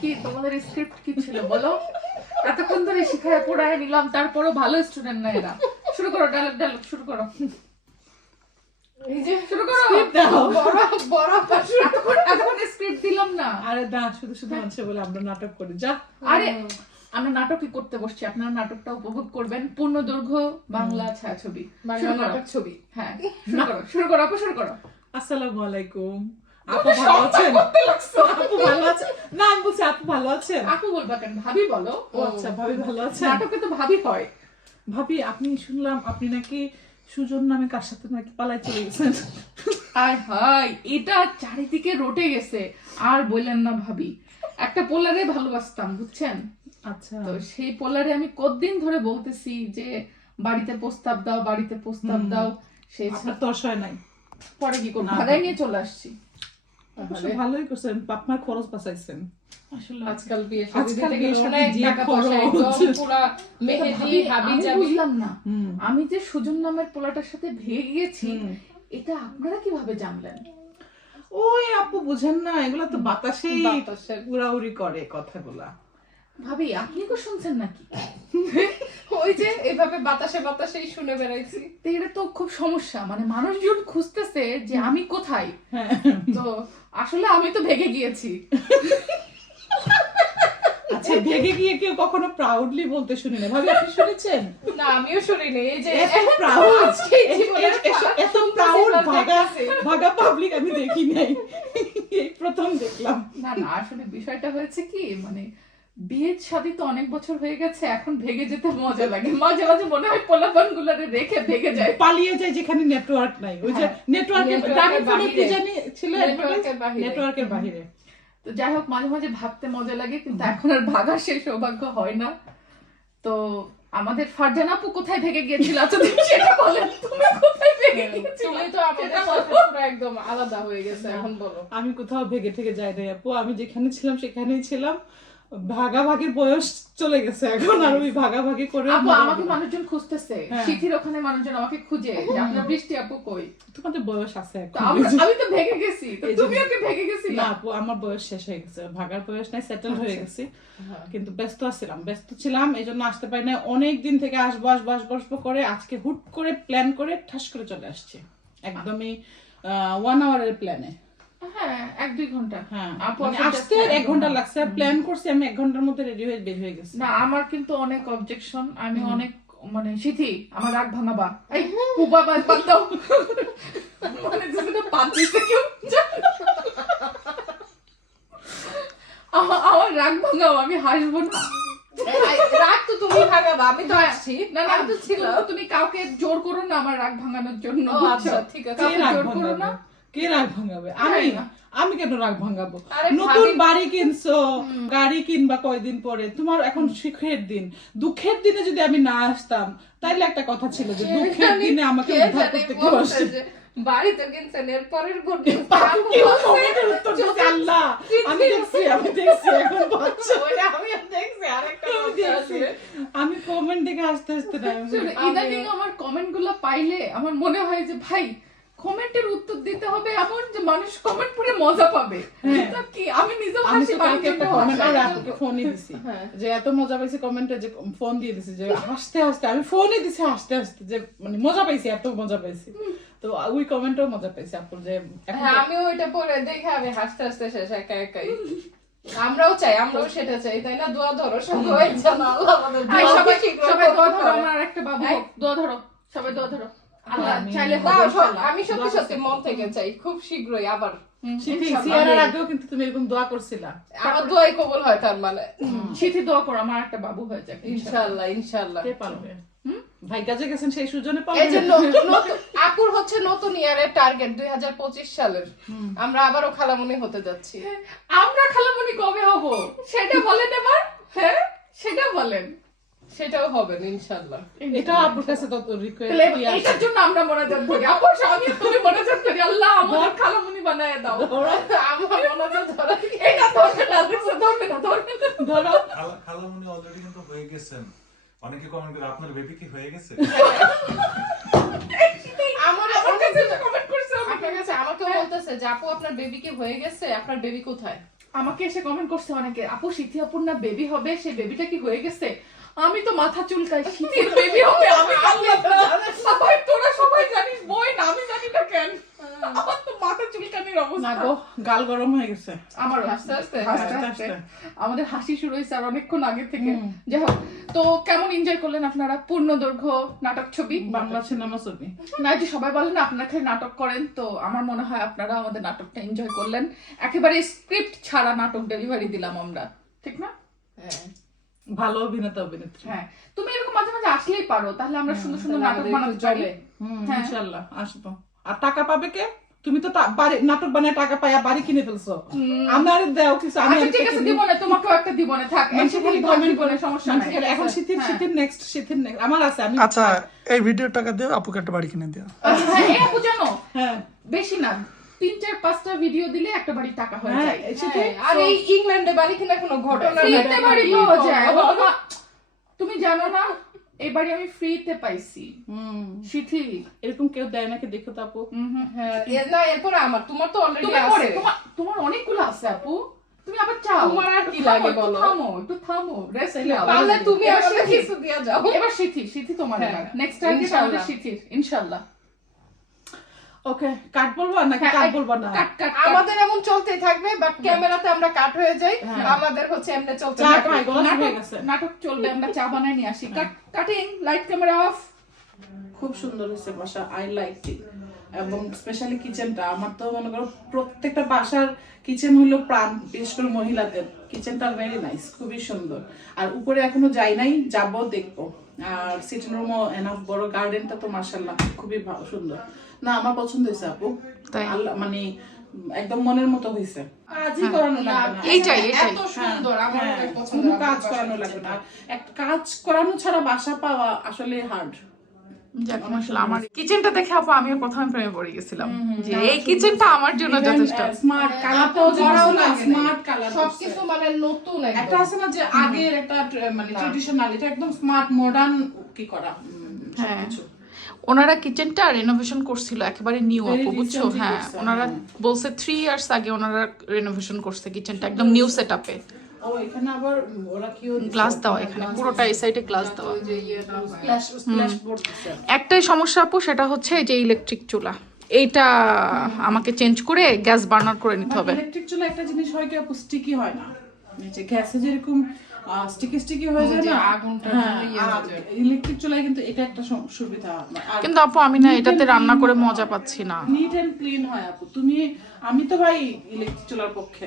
কি তোমাদের স্ক্রিপ্ট কি ছিল বলো? এতক্ষণ ধরে শিখায় পড়ায় নিলাম, তারপরও ভালো স্টুডেন্ট না এরা। শুরু করো, ডায়লগ শুরু করো। এই যে শুরু করো। স্ক্রিপ্ট দাও, বড় এতক্ষণ স্ক্রিপ্ট দিলাম না। আরে দা শুধু মানুষে বলে আমরা নাটক করি যা। আরে আমরা নাটকই করতে বসছি, আপনারা নাটকটা উপভোগ করবেন। পূর্ণ দৈর্ঘ্য বাংলা ছায়াছবি, বাংলা নাটক ছবি। হ্যাঁ শুরু করো আপু, শুরু করো। আসসালামু আলাইকুম। আপু ভালো আছেন? আপু ভালো আছেন? না আমি বলছি আপু ভালো আছেন? আপু বলবা কেন, ভাবি বলো। ও আচ্ছা, ভাবি ভালো আছেন? নাটকে তো ভাবি হয়। ভাবি আপনি শুনলাম আপনি নাকি সুজন নামে কার সাথে নাকি পালায় চলে গেছেন। আয় হাই, এটা চারিদিকে রটে গেছে। আর বললেন না ভাবি, একটা পোলারে ভালোবাসতাম বুঝছেন। আচ্ছা, তো সেই পোলারে আমি কতদিন ধরে বলতেছি যে বাড়িতে প্রস্তাব দাও, বাড়িতে প্রস্তাব দাও। সেই আপনার তর্স হয় নাই? পরে কি করবো, না। ভাগাই নিয়ে চলে আসছি। অবশ্য ভালোই করছেন, আপনার খরচ বাঁচাইছেন। আসলে আজকাল বিয়ে শাদী আজকাল দিতে বিয়ে গেলে শাদী অনেক যে টাকা পয়সা, খরচ। একদম পুরা মেহেদি ভাবি, হাবি আমি জাবি। বুঝলাম না, হুম। আমি যে সুজন নামের পোলাটার সাথে ভেগে গিয়েছি, হুম। এটা আপনারা কিভাবে জানলেন? ওই আপু বুঝেন না, এগুলা তো বাতাসেই বাতাসের। উড়াউড়ি করে কথাগুলা। ভাবি আপনি কি শুনছেন নাকি? ওই যে এইভাবে বাতাসে বাতাসেই শুনে বেড়াইছি। তো এটা তো খুব সমস্যা, মানে মানুষজন খুঁজতেছে যে আমি কোথায়। হ্যাঁ, তো আসলে আমি তো ভেগে গিয়েছি। আচ্ছা ভেগে গিয়ে কেউ কখনো প্রাউডলি বলতে শুনি না, ভাবি আপনি শুনেছেন? না আমিও শুনিনি। এই যে এত প্রাউড, আজকেই জীবনের এত প্রাউড ভাগা দেখতেছি। ভাগা পাবলিক আমি দেখি নাই, এই প্রথম দেখলাম। না না, আসলে বিষয়টা হয়েছে কি, মানে বিয়ের শাদী তো অনেক বছর হয়ে গেছে, এখন ভেগে যেতে মজা লাগে। মাঝে মাঝে মনে হয় পোলাপান গুলারে রেখে ভেগে যায়। পালিয়ে যায় যেখানে নেটওয়ার্ক নাই। ওই যে হ্যাঁ, নেটওয়ার্কের নেটওয়ার্কের গ্রামীণ ফোনে কি বাহিরে। জানি ছিল, নেটওয়ার্কের বাহিরে। নেটওয়ার্কের বাহিরে। তো যাই হোক, মাঝে মাঝে ভাবতে মজা লাগে, কিন্তু এখন আর ভাগার সেই সৌভাগ্য হয় না। তো আমাদের ফারজানা আপু কোথায় ভেগে গিয়েছিল, আচ্ছা তুমি সেটা বলেন, তুমি কোথায় ভেগে গিয়েছিলে? তুমি তো আমাদের সেটা সাথে বলো। পুরো একদম আলাদা হয়ে গেছে, এখন বলো। আমি কোথাও ভেগে থেকে যাই নাই আপু, আমি যেখানে ছিলাম সেখানেই ছিলাম। ভাগাভাগির বয়স চলে গেছে এখন, আর ওই ভাগাভাগি করে আপু আমাকে মানুষজন খুঁজতেছে, হ্যাঁ। সিথির ওখানে মানুষজন আমাকে খুঁজে যে আপনার বৃষ্টি আপু কই। তোমাদের বয়স আছে তো এখন। আমি তো ভেগে গেছি, তো এই যে- তুমি ওকে ভেগে গেছিলে। না আপু আমার বয়স শেষ হয়ে গেছে, ভাগার বয়স নাই, সেটেল হয়ে গেছি। কিন্তু ব্যস্ত ছিলাম এই জন্য আসতে পারি না। অনেক দিন থেকে আসবো করে আজকে হুট করে প্ল্যান করে ঠাস করে চলে আসছে, একদমই 1 আওয়ারের প্ল্যানে। হ্যাঁ 1-2 ঘন্টা। হ্যাঁ আপু মানে আসলে আসতে just 1 ঘন্টা লাগছে, আর প্ল্যান করছি আমি 1 ঘন্টার মধ্যে রেডি হয়ে বের হয়ে গেছি। না আমার কিন্তু অনেক অবজেকশন, আমি অনেক মানে সিথি আমার রাগ ভাঙাবা, এই পুবা বাদ দাও, মানে যেটা বাদ দিতে কেউ আমার রাগ ভাঙাও, আমি হাসবো না। রাগ তো তুমি ভাগাবা, আমি তো আসছি। না না, আমি তো ছিল। তুমি কাউকে জোর করো না আমার রাগ ভাঙানোর জন্য, ও বুঝছো? আচ্ছা, ঠিক আছে। কে কাউকে রাগ জোর করো না। ভাঙাবে? কে রাগ ভাঙাবে? আমি না। আমি কেন রাগ ভাঙাবো? আরে নতুন ভাবি- বাড়ি কিনছো, গাড়ি কিনবা কয়দিন পরে, তোমার এখন সুখের দিন। দুঃখের দিনে যদি আমি না আসতাম তাইলে একটা কথা ছিল যে দুঃখের দিনে আমাকে কে উদ্ধার জানে করতে কেউ বলছে আসে। যে বাড়িতে কিনছেন, এর পরের ঘর কেউ কমেন্টের উত্তর দিচ্ছে, আল্লাহ আমি দেখছি এখন বাচ্চা। আমি দেখছি আরেকটা আমি মজা দেখছি। আসবে। আমি কমেন্ট দেখে হাসতে না আমি বলি, ইদানিং আমার কমেন্ট গুলো পাইলে আমার মনে হয় যে ভাই কমেন্টের উত্তর দিতে হবে এমন যে মানুষ কমেন্ট পড়ে মজা পাবে। এটা কি আমি নিজেও আমি হাসি তো পাই কালকে একটা কিন্তু কমেন্ট হাসি। আর আপুকে ফোনই দিছি হ্যাঁ। যে এত মজা পাইছি কমেন্টে, যে ফোন দিয়ে দিছি যে হাসতে আমি ফোনই দিছি হাসতে যে মানে মজা পাইছি, এত মজা পাইছি। তো ওই কমেন্টও মজা পাইছি আপুর, যে এখন হ্যাঁ, আমি ওইটা পরে দেখে আমি হাসতে হাসতে শেষ একাই। আমরাও চাই, আমরাও সেটা চাই, তাই না? দোয়া ধরো সবাই, যেন আল্লাহ আমাদের এই দোয়া সবাই শীঘ্র সবাই দোয়া কবুল ধরো, করে। আমার আরেকটা বাবু এই। হোক। দোয়া ধরো, সবাই দোয়া ধরো। আল্লাহ আমিন। চাইলে না, হবে ইনশাআল্লাহ। আমি সত্যি সত্যি মন থেকে চাই খুব শীঘ্রই আবার সিয়ারার আগেও কিন্তু তুমি এরকম দোয়া করছিলা। আমার দোয়াই কবুল হয়, তার মানে সিথি দোয়া করো আমার একটা বাবু হয়ে যাক ইনশাআল্লাহ ইনশাআল্লাহ। কে পারবে? ভাই কাজে গেছেন সেই সুজনে এই পারবে। যে নতুন আপুর হচ্ছে নতুন ইয়ারের টার্গেট 2025 সালের, আমরা আবারও খালামুনি হতে যাচ্ছি। আমরা খালামণি কবে হব সেটা বলেন এবার। হ্যাঁ সেটা বলেন। সেটাও হবে ইনশাআল্লাহ। এটা আপুর কাছে তত তাহলে রিকোয়েস্ট এটার জন্য আমরা মোনাজাত করি। আপু আমি তুমি মোনাজাত করি, আল্লাহ আমাদের খালামণি বানায় দাও। আমার মনে ধরা এটা ধরবে না, ধরবে না। ধরো খালামুনি অলরেডি কিন্তু হয়ে গেছেন। অনেকে কমেন্ট করে আপনার বেবি কি হয়ে গেছে? আমার আমার কাছে কমেন্ট করছে আপনার কাছে আমাকেও বলতেছে যে আপু আপনার বেবি কি হয়ে গেছে, আপনার বেবি কোথায়? আমাকে এসে কমেন্ট করছে অনেকে, আপু সিথি আপুর না বেবি হবে, সেই বেবিটা কি হয়ে গেছে? আমি তো মাথা চুলকাই, সিথির বেবি হবে? আমি সবাই, তোরা সবাই জানিস বই না, আমি জানি না কেন। আমার তো মাথা চুলকানির না অবস্থা। গো, গাল গরম হয়ে গেছে। আমার আস্তে আস্তে আস্তে আস্তে আমাদের হাসি শুরু হয়েছে আর অনেকক্ষণ আগে থেকে। যাই হোক, তো কেমন এনজয় করলেন আপনারা পূর্ণ দৈর্ঘ্য নাটক ছবি? বাংলা সিনেমা ছবি না, যে সবাই বলেন না আপনারা খালি নাটক করেন, তো আমার মনে হয় আপনারা আমাদের নাটকটা এনজয় করলেন। একেবারে স্ক্রিপ্ট ছাড়া নাটক ডেলিভারি দিলাম আমরা, ঠিক না? হ্যাঁ। ভালো অভিনেতা অভিনেত্রী। হ্যাঁ, তুমি এরকম মাঝে মাঝে আসলেই পারো, তাহলে আমরা সুন্দর সুন্দর নাটক আমাদের বানাতে একটু পারি। জমে। হ্যাঁ। ইনশাআল্লাহ আসবো। আর টাকা পাবে কে? তুমি তো বাড়ি নাটক বানায় টাকা পাইয়া বাড়ি কিনে ফেলছো। আমার দেও কিছু, আমি আচ্ছা ঠিক আছে, দিব না, তোমাকেও একটা দিব না, থাক। মানুষে খালি কমেন্ট করে, সমস্যা নাই। এখন শীতের হ্যাঁ। শীতের নেক্সট শীতের নেক্সট আমার আছে। আমি আচ্ছা এই ভিডিও টাকা দিয়ে আপুকে একটা বাড়ি কিনে দিও। হ্যাঁ, এই আপু জানো, হ্যাঁ বেশি না 3-4-5টা ভিডিও দিলে একটা বাড়ি টাকা হয়ে হ্যাঁ, যায়। হ্যাঁ, আর এই ইংল্যান্ডে বাড়ি কিনা কোনো ঘটনা না। ফ্রিতে বাড়ি পাওয়া যায়। তুমি জানো না, এই বাড়ি আমি ফ্রিতে পাইছি। সিথি, এরকম কেউ দেয় নাকি দেখো তো আপু। হ্যাঁ, না এরপরে আমার, তোমার তো অলরেডি তুমি আছে। পরে তোমার অনেকগুলো আছে আপু, তুমি আবার চাও। তোমার আর কি একটু লাগে থামো, বলো? একটু থামো, রেস্ট নাও। পারলে তুমি এবার আমাকে সিথি। কিছু দিয়ে যাও। এবার সিথি তোমার হ্যাঁ, নেক্সট টার্গেট ইনশাআল্লাহ। আমাদের সিথির, ইনশাআল্লাহ। ওকে, কাট বলবা নাকি হ্যাঁ, কাট বলবা না? কাট। আমাদের এমন চলতেই থাকবে, বাট ক্যামেরাতে আমরা কাট হয়ে যাই। আমাদের হচ্ছে এমনি চলতে চা থাকবে। খাই, গলা শুকিয়ে গেছে। নাটক চলবে, আমরা চা বানাই নিয়ে আসি। Cutting, light, camera off. খুব সুন্দর হয়েছে বাসা, আই লাইক ইট। এবং স্পেশালি কিচেনটা, আমার তো মনে করো প্রত্যেকটা বাসার কিচেন হলো প্রাণ, বিশেষ করে মহিলাদের কিচেনটা ভেরি নাইস, খুবই সুন্দর। আর উপরে এখনো যাই নাই, যাবো দেখবো। আর সিটিং রুমও এনাফ বড়, গার্ডেনটা তো মাশাআল্লাহ খুবই ভালো সুন্দর। না আমার পছন্দ হয়েছে আপু, তাই? আল্লাহ মানে একদম মনের মতো হয়েছে। কাজই করানো লাগবে না। এইটাই। এত সুন্দর, আমার হ্যাঁ, অনেক পছন্দ। কোনো কাজ করানো লাগবে না। একটা কাজ করানো ছাড়া বাসা পাওয়া আসলে হার্ড। আমার কিচেনটা দেখে আপু আমিও প্রথমে প্রেমে পড়ে গেছিলাম, যে এই কিচেনটা আমার জন্য যথেষ্ট। স্মার্ট কালারটাও করাও লাগে না। স্মার্ট কালার, সবকিছু মানে নতুন একটা একদম। আছে না যে আগের একটা মানে ট্রেডিশনাল, এটা একদম স্মার্ট মডার্ন কি করা হ্যাঁ। সবকিছু। ওনারা কিচেনটা রেনোভেশন করছিল, একেবারে নিউ Very আপু, বুঝছো? recently হ্যাঁ, করছে, ওনারা হ্যাঁ। বলছে 3 ইয়ার্স আগে ওনারা রেনোভেশন করছে কিচেনটা, একদম নিউ সেটআপে। ও এখানে আবার ওরা কি গ্লাস দেওয়া, এখানে পুরোটা এই সাইডে গ্লাস দেওয়া। ওই যে ইয়েটা হয়। স্প্ল্যাশ বোর্ড দিছে। একটাই সমস্যা আপু, সেটা হচ্ছে এই যে ইলেকট্রিক চুলা, এইটা আমাকে চেঞ্জ করে গ্যাস বার্নার করে নিতে হবে। ইলেকট্রিক চুলা একটা জিনিস হয় কি আপু, স্টিকি হয় না। এই যে গ্যাসে যেরকম স্টিকি হয়ে যায় না, আগুনটার হ্যাঁ, জন্য ইয়ে হয়ে যায়। ইলেকট্রিক চুলায় কিন্তু এটা একটা সুবিধা। আর কিন্তু আপু আমি না এটাতে রান্না করে মজা পাচ্ছি না। নিট এন্ড ক্লিন হয় আপু। আমি তো ভাই ইলেকট্রিক চুলার পক্ষে।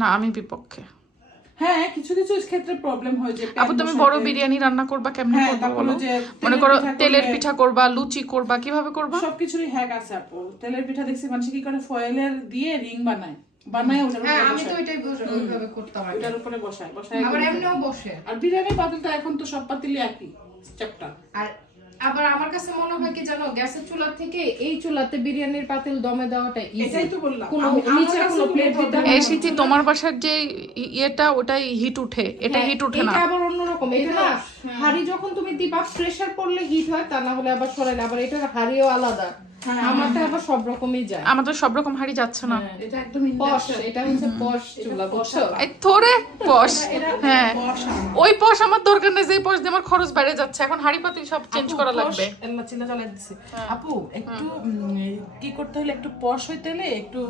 না, আমি বিপক্ষে। হ্যাঁ, কিছু কিছু ক্ষেত্রে প্রবলেম হয় যে আপু তুমি বড় বিরিয়ানি রান্না করবা, কেমনে হ্যাঁ, করবা তারপরে বলো? যে মনে করো তেলের তেলের পিঠা পিঠা করবা, লুচি করবা, কিভাবে করবা? সবকিছুরই হ্যাক আছে আপু। তেলের পিঠা দেখছি মানুষ কি করে, ফয়েলের দিয়ে রিং বানায় ওটার উপরে হ্যাঁ, আমি তো বসায়। ওইটাই ওইভাবে করতাম আগে। ওটার উপরে বসায় আবার একদম এমনিও বসে। আর বিরিয়ানি পাতিলটা এখন তো সব পাতিলই একই চ্যাপ্টার। আর আবার আমার কাছে মনে হয় কি জানো, গ্যাসের চুলা থেকে এই চুলাতে বিরিয়ানির পাতিল দমে দেওয়াটা ইজি। এটাই তো বললাম। কোনো আমার নিচে কাছে কোনো কোনো প্লেট দিতে problem হবে এই না। শীতে তোমার বাসার যে ইয়েটা, ওটাই হিট উঠে, এটা হ্যাঁ, হিট উঠে না। এটা আবার অন্যরকম। এটা না হাড়ি যখন তুমি দিবা প্রেসার পড়লে হিট হয়, তা না হলে আবার সরাইলে। আবার এটার হাড়িও আলাদা। আমারটা আবার সব রকমই যায়। আমাদের সব রকম হাড়ি যাচ্ছে না। এটা একদম পশ, এটা হচ্ছে পশ চুলা, বুঝছো? এই থোরে পশ, হ্যাঁ পশ আমার। ওই পশ আমার দরকার নেই, যে পশ দিয়ে আমার খরচ বেড়ে যাচ্ছে। এখন হাড়ি পাতিল সব চেঞ্জ আপু, করা পশ, লাগবে। আল্লাহ চিল্লা জ্বালাই দিছে। আপু একটু কি করতে হলে, একটু পশ হইতে হলে একটু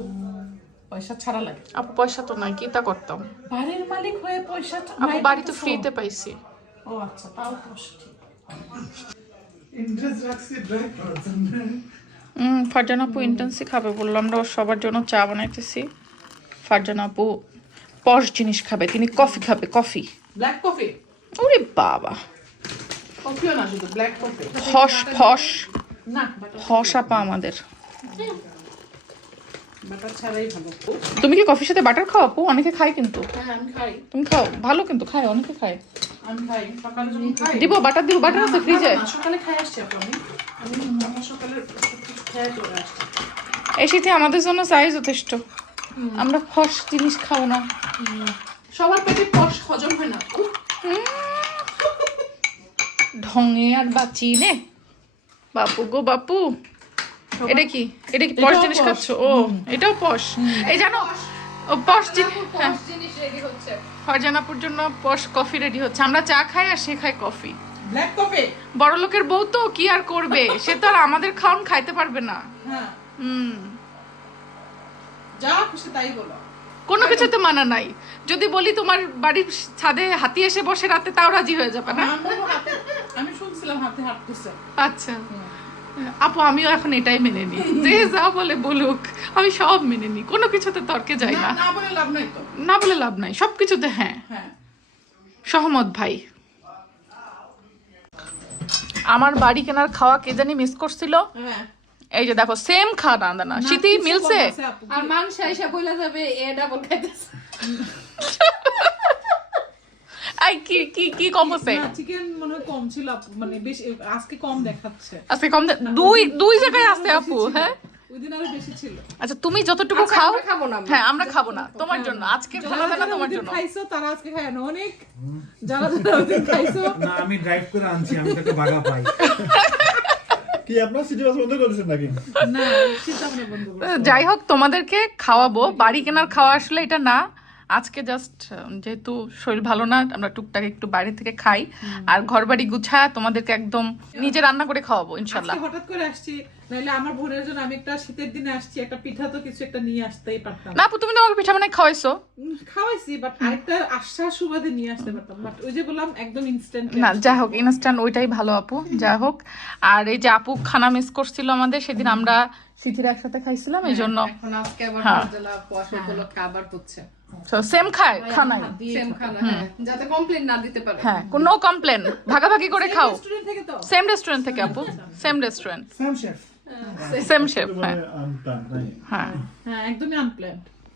পয়সা ছাড়া লাগে। আপু পয়সা তো নাই, কি তা করতাম? বাড়ির মালিক হয়ে পয়সা আপু নাই বাড়ি তো করতেছো? ফ্রিতে পাইছি। ও আচ্ছা, তাও পশ ঠিক। ইন্টারেস্ট রাখছি ড্রাই করার জন্য। ফারজান আপু ইন্টেন্সি খাবে বললো, আমরা ওর সবার জন্য চা বানাইতেছি। ফারজান আপু পশ জিনিস খাবে, তিনি কফি খাবে, কফি। ব্ল্যাক কফি, ওরে বাবা, কফিও না শুধু ব্ল্যাক কফি। ফস ফস না ফস আপা আমাদের। বাটার ছাড়াই ভালো। তুমি কি কফির সাথে বাটার খাও আপু? অনেকে খায় কিন্তু। হ্যাঁ আমি খাই, তুমি খাও? ভালো কিন্তু, খায়, অনেকে খায়। আমি খাই সকালে যখন খাই। দিব বাটার, দিব বাটার আছে ফ্রিজে। না, সকালে খাই আসছি আপু। আমি আমার সকালে সবকিছু খেয়ে চলে আসছি। এই শীতে আমাদের জন্য চাই যথেষ্ট। আমরা ফস জিনিস খাও না। সবার পেটে পশ হজম হয় না। ঢঙে আর বাঁচি নে বাপু গো বাপু। এটা কি পশ এটাও জিনিস পশ। খাচ্ছ? ও এটাও পশ। এই জানো ও পশ পশ জিনিস রেডি হচ্ছে। ফারজানাপুর জন্য পশ কফি রেডি হচ্ছে। আমরা চা খাই আর সে খায় কফি। Black coffee. বড় লোকের বউ তো কি আর করবে, সে তো আর আমাদের খাওন খাইতে পারবে না। হ্যাঁ, হুম, যা খুশি তাই বলো। কোনো কিছুতে মানা নাই। যদি বলি তোমার বাড়ির ছাদে হাতি এসে বসে রাতে, তাও রাজি হয়ে যাবে না? আমি শুনছিলাম হাতে হাঁটতেছে। আচ্ছা আপু, আমিও এখন এটাই মেনে নিই, যে যা বলে বলুক, আমি সব মেনে নিই, কোনো কিছুতে তর্কে যাই না। না বলে লাভ নাই তো। না বলে লাভ নাই, সবকিছুতে হ্যাঁ হ্যাঁ, সহমত ভাই। আমার বাড়ি কেনার খাওয়া কে জানি মিস করছিল। হ্যাঁ। এই যে দেখো সেম খাওয়া দানা শীতি মিলছে। আর মাংস আইসা বইলা যাবে এ ডাবল খাইতেছে। আই কি কি কি কম হচ্ছে? চিকেন মনে হয় কম ছিল আপু, মানে বেশি আজকে কম দেখাচ্ছে। আজকে কম দুই জায়গায় আছে আপু। হ্যাঁ ওই দিন আরো বেশি ছিল। আচ্ছা তুমি যতটুকু খাও। আমরা খাবো না। হ্যাঁ আমরা খাবো না, তোমার জন্য আজকে খাওয়া দানা তোমার জন্য। খাইছো তারা আজকে খায় না, অনেক যারা যারা ওই দিন খাইছো। না আমি ড্রাইভ করে আনছি, আমি তাকে বাগা পাই। কি আপনার সিটি বাস বন্ধ করেছেন নাকি? না, চিন্তা ভাবনা বন্ধ করো। যাই হোক, তোমাদেরকে খাওয়াবো। বাড়ি কেনার খাওয়া আসলে এটা না। আজকে জাস্ট যেহেতু শরীর ভালো না, আমরা টুকটাক একটু বাইরে থেকে খাই, আর ঘর বাড়ি গুছা তোমাদেরকে একদম নিজে রান্না করে খাওয়াবো ইনশাল্লাহ। আজকে হঠাৎ করে আসছি, নাইলে আমার বোনের জন্য আমি একটা শীতের দিনে আসছি, একটা পিঠা তো কিছু একটা নিয়ে আসতেই পারতাম। না আপু, তুমি তো আমাকে পিঠা বানাই খাওয়াইছো। খাওয়াইছি, বাট আরেকটা আশার সুবাদে নিয়ে আসতে পারতাম, বাট ওই যে বললাম একদম ইনস্ট্যান্ট। না যা হোক, ইনস্ট্যান্ট ওইটাই ভালো আপু। যা হোক, আর এই যে আপু খানা মিস করছিল আমাদের, সেদিন আমরা সিথির একসাথে খাইছিলাম, এই জন্য এখন আজকে আবার হ্যাঁ। ফারজানা কুয়াশা উপলক্ষে আবার হচ্ছে। সেম খায় খানাই। সেম খানা, হ্যাঁ, যাতে কমপ্লেন না দিতে পারে। হ্যাঁ, কোনো কমপ্লেন, ভাগাভাগি করে খাও। রেস্টুরেন্ট থেকে তো সেম রেস্টুরেন্ট থেকে আপু, same restaurant, Sam chef. Same chef. হ্যাঁ আনতাম নাই। হ্যাঁ হ্যাঁ, একদমই আনপ্ল্যান্ড।